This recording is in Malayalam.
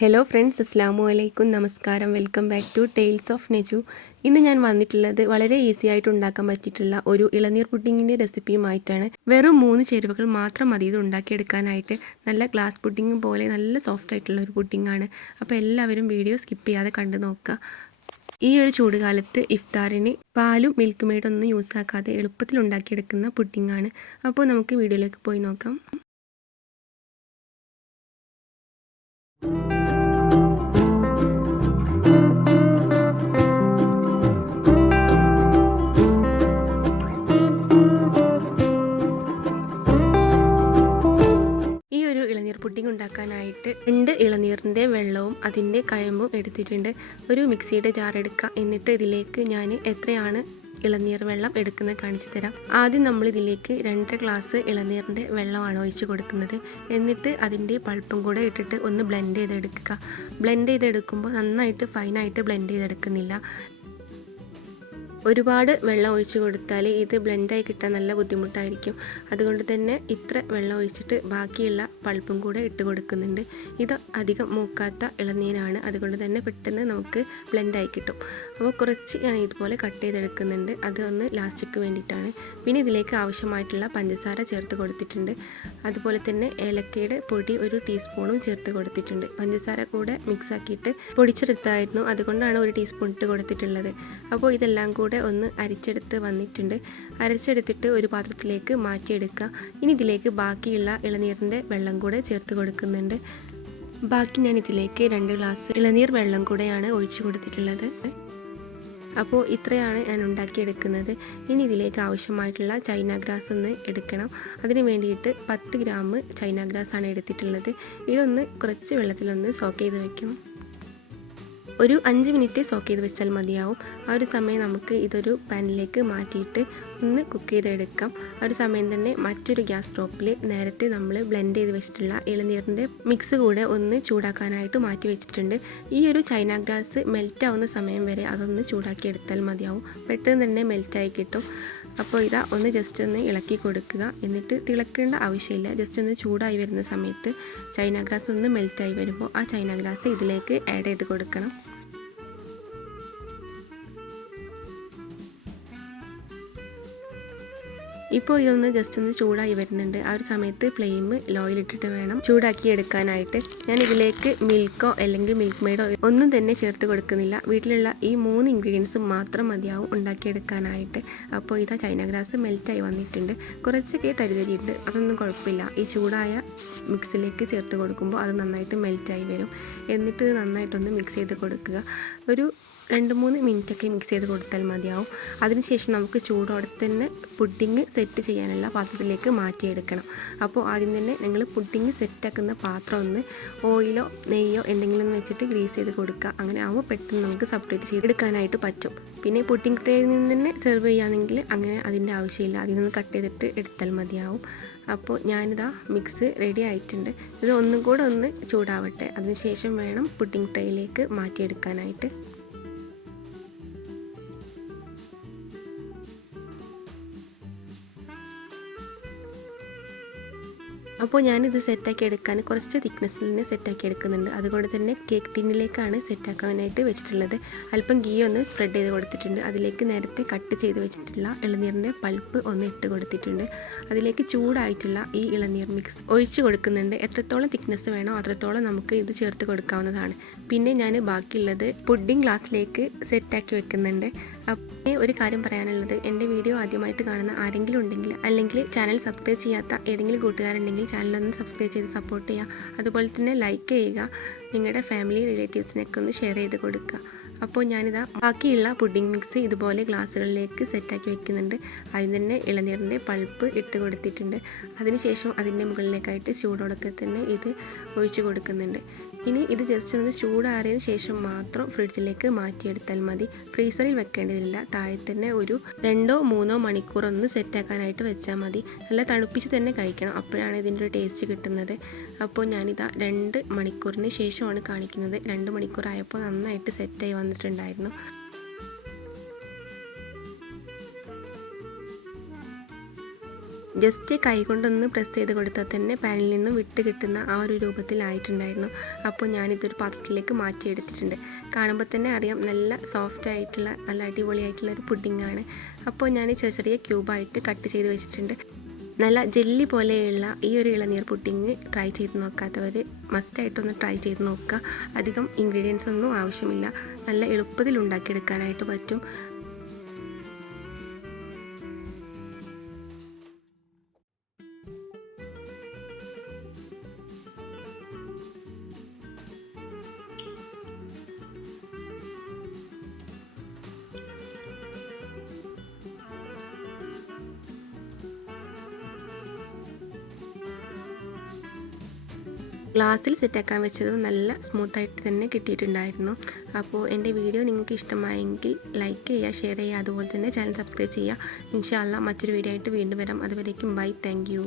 ഹലോ ഫ്രണ്ട്സ്, അസ്സാമു അലൈക്കും, നമസ്കാരം. Welcome back to tales of Neju. ഇന്ന് ഞാൻ വന്നിട്ടുള്ളത് വളരെ ഈസി ആയിട്ട് ഉണ്ടാക്കാൻ പറ്റിയിട്ടുള്ള ഒരു ഇളനീർ പുഡിങ്ങിൻ്റെ റെസിപ്പിയുമായിട്ടാണ്. വെറും 3 ചേരുവകൾ മാത്രം മതി ഇത് ഉണ്ടാക്കിയെടുക്കാനായിട്ട്. നല്ല ഗ്ലാസ് പുഡിങ് പോലെ നല്ല സോഫ്റ്റ് ആയിട്ടുള്ള ഒരു പുഡിങ്ങാണ്. അപ്പോൾ എല്ലാവരും വീഡിയോ സ്കിപ്പ് ചെയ്യാതെ കണ്ടു നോക്കുക. ഈ ഒരു ചൂടുകാലത്ത് ഇഫ്താറിന് പാലും മിൽക്ക് മെയ്ഡൊന്നും യൂസ് ആക്കാതെ എളുപ്പത്തിൽ ഉണ്ടാക്കിയെടുക്കുന്ന പുഡിങ്ങാണ്. അപ്പോൾ നമുക്ക് വീഡിയോയിലേക്ക് പോയി നോക്കാം. പുഡിംഗ് ഉണ്ടാക്കാനായിട്ട് 2 ഇളനീരിൻ്റെ വെള്ളവും അതിൻ്റെ കയമ്പും എടുത്തിട്ടുണ്ട്. ഒരു മിക്സിയുടെ ജാർ എടുക്കുക. എന്നിട്ട് ഇതിലേക്ക് ഞാൻ എത്രയാണ് ഇളനീർ വെള്ളം എടുക്കുന്നത് കാണിച്ചു തരാം. ആദ്യം നമ്മൾ ഇതിലേക്ക് 2 ഗ്ലാസ് ഇളനീരിൻ്റെ വെള്ളമാണ് ഒഴിച്ച് കൊടുക്കുന്നത്. എന്നിട്ട് അതിൻ്റെ പൾപ്പും കൂടെ ഇട്ടിട്ട് ഒന്ന് ബ്ലെൻഡ് ചെയ്തെടുക്കുക. ബ്ലെൻഡ് ചെയ്തെടുക്കുമ്പോൾ നന്നായിട്ട് ഫൈനായിട്ട് ബ്ലെൻഡ് ചെയ്തെടുക്കുന്നില്ല. ഒരുപാട് വെള്ളം ഒഴിച്ച് കൊടുത്താൽ ഇത് ബ്ലെൻഡായി കിട്ടാൻ നല്ല ബുദ്ധിമുട്ടായിരിക്കും. അതുകൊണ്ട് തന്നെ ഇത്ര വെള്ളം ഒഴിച്ചിട്ട് ബാക്കിയുള്ള പൾപ്പും കൂടെ ഇട്ട് കൊടുക്കുന്നുണ്ട്. ഇത് അധികം മൂക്കാത്ത ഇളനീരാണ്, അതുകൊണ്ട് തന്നെ പെട്ടെന്ന് നമുക്ക് ബ്ലെൻഡായി കിട്ടും. അപ്പോൾ കുറച്ച് ഞാൻ ഇതുപോലെ കട്ട് ചെയ്തെടുക്കുന്നുണ്ട്. അതൊന്ന് ലാസ്റ്റിക്ക് വേണ്ടിയിട്ടാണ്. പിന്നെ ഇതിലേക്ക് ആവശ്യമായിട്ടുള്ള പഞ്ചസാര ചേർത്ത് കൊടുത്തിട്ടുണ്ട്. അതുപോലെ തന്നെ ഏലക്കയുടെ പൊടി 1 ടീസ്പൂണും ചേർത്ത് കൊടുത്തിട്ടുണ്ട്. പഞ്ചസാര കൂടെ മിക്സാക്കിയിട്ട് പൊടിച്ചെടുത്തായിരുന്നു, അതുകൊണ്ടാണ് 1 ടീസ്പൂൺ ഇട്ട് കൊടുത്തിട്ടുള്ളത്. അപ്പോൾ ഇതെല്ലാം കൂടെ ഒന്ന് അരിച്ചെടുത്ത് വന്നിട്ടുണ്ട്. അരച്ചെടുത്തിട്ട് ഒരു പാത്രത്തിലേക്ക് മാറ്റിയെടുക്കുക. ഇനി ഇതിലേക്ക് ബാക്കിയുള്ള ഇളനീരിൻ്റെ വെള്ളം കൂടെ ചേർത്ത് കൊടുക്കുന്നുണ്ട്. ബാക്കി ഞാൻ ഇതിലേക്ക് 2 ഗ്ലാസ് ഇളനീർ വെള്ളം കൂടെയാണ് ഒഴിച്ചു കൊടുത്തിട്ടുള്ളത്. അപ്പോൾ ഇത്രയാണ് ഞാൻ ഉണ്ടാക്കിയെടുക്കുന്നത്. ഇനി ഇതിലേക്ക് ആവശ്യമായിട്ടുള്ള ചൈന ഗ്രാസ് ഒന്ന് എടുക്കണം. അതിന് വേണ്ടിയിട്ട് 10 ഗ്രാം ചൈന ഗ്രാസ് ആണ് എടുത്തിട്ടുള്ളത്. ഇതൊന്ന് കുറച്ച് വെള്ളത്തിലൊന്ന് സോക്ക് ചെയ്ത് വെക്കണം. ഒരു 5 മിനിറ്റ് സോക്ക് ചെയ്ത് വെച്ചാൽ മതിയാവും. ആ ഒരു സമയം നമുക്ക് ഇതൊരു പാനിലേക്ക് മാറ്റിയിട്ട് ഒന്ന് കുക്ക് ചെയ്തെടുക്കാം. ആ ഒരു സമയം തന്നെ മറ്റൊരു ഗ്യാസ് സ്റ്റോപ്പിൽ നേരത്തെ നമ്മൾ ബ്ലെൻഡ് ചെയ്ത് വെച്ചിട്ടുള്ള ഇളനീരിൻ്റെ മിക്സ് കൂടെ ഒന്ന് ചൂടാക്കാനായിട്ട് മാറ്റി വെച്ചിട്ടുണ്ട്. ഈ ഒരു ചൈന ഗ്രാസ് മെൽറ്റ് ആവുന്ന സമയം വരെ അതൊന്ന് ചൂടാക്കി എടുത്താൽ മതിയാവും. പെട്ടെന്ന് തന്നെ മെൽറ്റായി കിട്ടും. അപ്പോൾ ഇതാ ഒന്ന് ജസ്റ്റ് ഒന്ന് ഇളക്കി കൊടുക്കുക. എന്നിട്ട് തിളക്കേണ്ട ആവശ്യമില്ല. ജസ്റ്റ് ഒന്ന് ചൂടായി വരുന്ന സമയത്ത് ചൈന ഗ്രാസ് ഒന്ന് മെൽറ്റായി വരുമ്പോൾ ആ ചൈന ഗ്രാസ് ഇതിലേക്ക് ആഡ് ചെയ്ത് കൊടുക്കണം. ഇപ്പോൾ ഇതൊന്ന് ജസ്റ്റ് ഒന്ന് ചൂടായി വരുന്നുണ്ട്. ആ ഒരു സമയത്ത് ഫ്ലെയിം ലോയിലിട്ടിട്ട് വേണം ചൂടാക്കി എടുക്കാനായിട്ട്. ഞാൻ ഇതിലേക്ക് മിൽക്കോ അല്ലെങ്കിൽ മിൽക്ക് മെയ്ഡോ ഒന്നും തന്നെ ചേർത്ത് കൊടുക്കുന്നില്ല. വീട്ടിലുള്ള ഈ 3 ഇൻഗ്രീഡിയൻസ് മാത്രം മതിയാവും ഉണ്ടാക്കിയെടുക്കാനായിട്ട്. അപ്പോൾ ഇതാ ചൈന ഗ്രാസ് മെൽറ്റായി വന്നിട്ടുണ്ട്. കുറച്ചൊക്കെ തരിതരിയുണ്ട്, അതൊന്നും കുഴപ്പമില്ല. ഈ ചൂടായ മിക്സിലേക്ക് ചേർത്ത് കൊടുക്കുമ്പോൾ അത് നന്നായിട്ട് മെൽറ്റായി വരും. എന്നിട്ട് നന്നായിട്ടൊന്ന് മിക്സ് ചെയ്ത് കൊടുക്കുക. ഒരു 2-3 മിനിറ്റൊക്കെ മിക്സ് ചെയ്ത് കൊടുത്താൽ മതിയാവും. അതിനുശേഷം നമുക്ക് ചൂടോടെ തന്നെ പുഡിങ് സെറ്റ് ചെയ്യാനുള്ള പാത്രത്തിലേക്ക് മാറ്റിയെടുക്കണം. അപ്പോൾ ആദ്യം തന്നെ നിങ്ങൾ പുഡിങ് സെറ്റാക്കുന്ന പാത്രം ഒന്ന് ഓയിലോ നെയ്യോ എന്തെങ്കിലും വെച്ചിട്ട് ഗ്രീസ് ചെയ്ത് കൊടുക്കുക. അങ്ങനെ ആകുമ്പോൾ പെട്ടെന്ന് നമുക്ക് സെപ്പറേറ്റ് ചെയ്തെടുക്കാനായിട്ട് പറ്റും. പിന്നെ പുഡിങ് ട്രേയിൽ നിന്ന് തന്നെ സെർവ് ചെയ്യുകയാണെങ്കിൽ അങ്ങനെ അതിൻ്റെ ആവശ്യമില്ല. അതിൽ നിന്ന് കട്ട് ചെയ്തിട്ട് എടുത്താൽ മതിയാവും. അപ്പോൾ ഞാനിതാ മിക്സ് റെഡി ആയിട്ടുണ്ട്. ഇത് ഒന്നും കൂടെ ഒന്ന് ചൂടാവട്ടെ. അതിനുശേഷം വേണം പുഡിങ് ട്രേയിലേക്ക് മാറ്റിയെടുക്കാനായിട്ട്. അപ്പോൾ ഞാനിത് സെറ്റാക്കി എടുക്കാൻ കുറച്ച് തിക്നെസ്സിൽ തന്നെ സെറ്റാക്കി എടുക്കുന്നുണ്ട്. അതുകൊണ്ട് തന്നെ കേക്ക് ടിന്നിലേക്കാണ് സെറ്റാക്കാനായിട്ട് വെച്ചിട്ടുള്ളത്. അല്പം ഗീ ഒന്ന് സ്പ്രെഡ് ചെയ്ത് കൊടുത്തിട്ടുണ്ട്. അതിലേക്ക് നേരത്തെ കട്ട് ചെയ്ത് വെച്ചിട്ടുള്ള ഇളനീരിൻ്റെ പൾപ്പ് ഒന്ന് ഇട്ട് കൊടുത്തിട്ടുണ്ട്. അതിലേക്ക് ചൂടായിട്ടുള്ള ഈ ഇളനീർ മിക്സ് ഒഴിച്ച് കൊടുക്കുന്നുണ്ട്. എത്രത്തോളം തിക്നെസ് വേണോ അത്രത്തോളം നമുക്ക് ഇത് ചേർത്ത് കൊടുക്കാവുന്നതാണ്. പിന്നെ ഞാൻ ബാക്കിയുള്ളത് പുഡിംഗ് ഗ്ലാസ്സിലേക്ക് സെറ്റാക്കി വെക്കുന്നുണ്ട്. അപ്പോൾ ഒരു കാര്യം പറയാനുള്ളത്, എൻ്റെ വീഡിയോ ആദ്യമായിട്ട് കാണുന്ന ആരെങ്കിലും ഉണ്ടെങ്കിൽ അല്ലെങ്കിൽ ചാനൽ സബ്സ്ക്രൈബ് ചെയ്യാത്ത ഏതെങ്കിലും കൂട്ടുകാരുണ്ടെങ്കിൽ ചാനലൊന്ന് സബ്സ്ക്രൈബ് ചെയ്ത് സപ്പോർട്ട് ചെയ്യുക. അതുപോലെ തന്നെ ലൈക്ക് ചെയ്യുക. നിങ്ങളുടെ ഫാമിലി റിലേറ്റീവ്സിനൊക്കെ ഒന്ന് ഷെയർ ചെയ്ത് കൊടുക്കുക. അപ്പോൾ ഞാനിതാ ബാക്കിയുള്ള പുഡിംഗ് മിക്സ് ഇതുപോലെ ഗ്ലാസ്സുകളിലേക്ക് സെറ്റാക്കി വെക്കുന്നുണ്ട്. അതിന് തന്നെ ഇളനീരിൻ്റെ പൾപ്പ് ഇട്ട് കൊടുത്തിട്ടുണ്ട്. അതിനുശേഷം അതിൻ്റെ മുകളിലേക്കായിട്ട് ചൂടോടൊക്കെ തന്നെ ഇത് ഒഴിച്ച് കൊടുക്കുന്നുണ്ട്. ഇനി ഇത് ജസ്റ്റ് ഒന്ന് ചൂടാറിയതിന് ശേഷം മാത്രം ഫ്രിഡ്ജിലേക്ക് മാറ്റിയെടുത്താൽ മതി. ഫ്രീസറിൽ വെക്കേണ്ടതില്ല. താഴെ തന്നെ ഒരു 2-3 മണിക്കൂർ ഒന്ന് സെറ്റാക്കാനായിട്ട് വെച്ചാൽ മതി. നല്ല തണുപ്പിച്ച് തന്നെ കഴിക്കണം, അപ്പോഴാണ് ഇതിൻ്റെ ഒരു ടേസ്റ്റ് കിട്ടുന്നത്. അപ്പോൾ ഞാനിതാ 2 മണിക്കൂറിന് ശേഷമാണ് കാണിക്കുന്നത്. 2 മണിക്കൂറായപ്പോൾ നന്നായിട്ട് സെറ്റായി വന്നിട്ടുണ്ടായിരുന്നു. ജസ്റ്റ് കൈകൊണ്ടൊന്ന് പ്രസ് ചെയ്ത് കൊടുത്താൽ തന്നെ പാനിൽ നിന്നും വിട്ട് കിട്ടുന്ന ആ ഒരു രൂപത്തിലായിട്ടുണ്ടായിരുന്നു. അപ്പോൾ ഞാനിതൊരു പാത്രത്തിലേക്ക് മാറ്റിയെടുത്തിട്ടുണ്ട്. കാണുമ്പോൾ തന്നെ അറിയാം നല്ല സോഫ്റ്റ് ആയിട്ടുള്ള നല്ല അടിപൊളിയായിട്ടുള്ള ഒരു പുഡിങ്ങാണ്. അപ്പോൾ ഞാൻ ചെറിയ ക്യൂബായിട്ട് കട്ട് ചെയ്ത് വെച്ചിട്ടുണ്ട്. നല്ല ജെല്ലി പോലെയുള്ള ഈ ഒരു ഇളനീർ പുഡിങ് ട്രൈ ചെയ്ത് നോക്കാത്തവർ മസ്റ്റായിട്ടൊന്ന് ട്രൈ ചെയ്ത് നോക്കുക. അധികം ഇൻഗ്രീഡിയൻസ് ഒന്നും ആവശ്യമില്ല. നല്ല എളുപ്പത്തിൽ ഉണ്ടാക്കിയെടുക്കാനായിട്ട് പറ്റും. ഗ്ലാസ്സിൽ സെറ്റാക്കാൻ വെച്ചത് നല്ല സ്മൂത്തായിട്ട് തന്നെ കിട്ടിയിട്ടുണ്ടായിരുന്നു. അപ്പോൾ എൻ്റെ വീഡിയോ നിങ്ങൾക്ക് ഇഷ്ടമായെങ്കിൽ ലൈക്ക് ചെയ്യുക, ഷെയർ ചെയ്യുക, അതുപോലെ തന്നെ ചാനൽ സബ്സ്ക്രൈബ് ചെയ്യുക. ഇൻഷാ അല്ലാഹ് മറ്റൊരു വീഡിയോ ആയിട്ട് വീണ്ടും വരാം. അതുവരേക്കും ബൈ, താങ്ക് യു.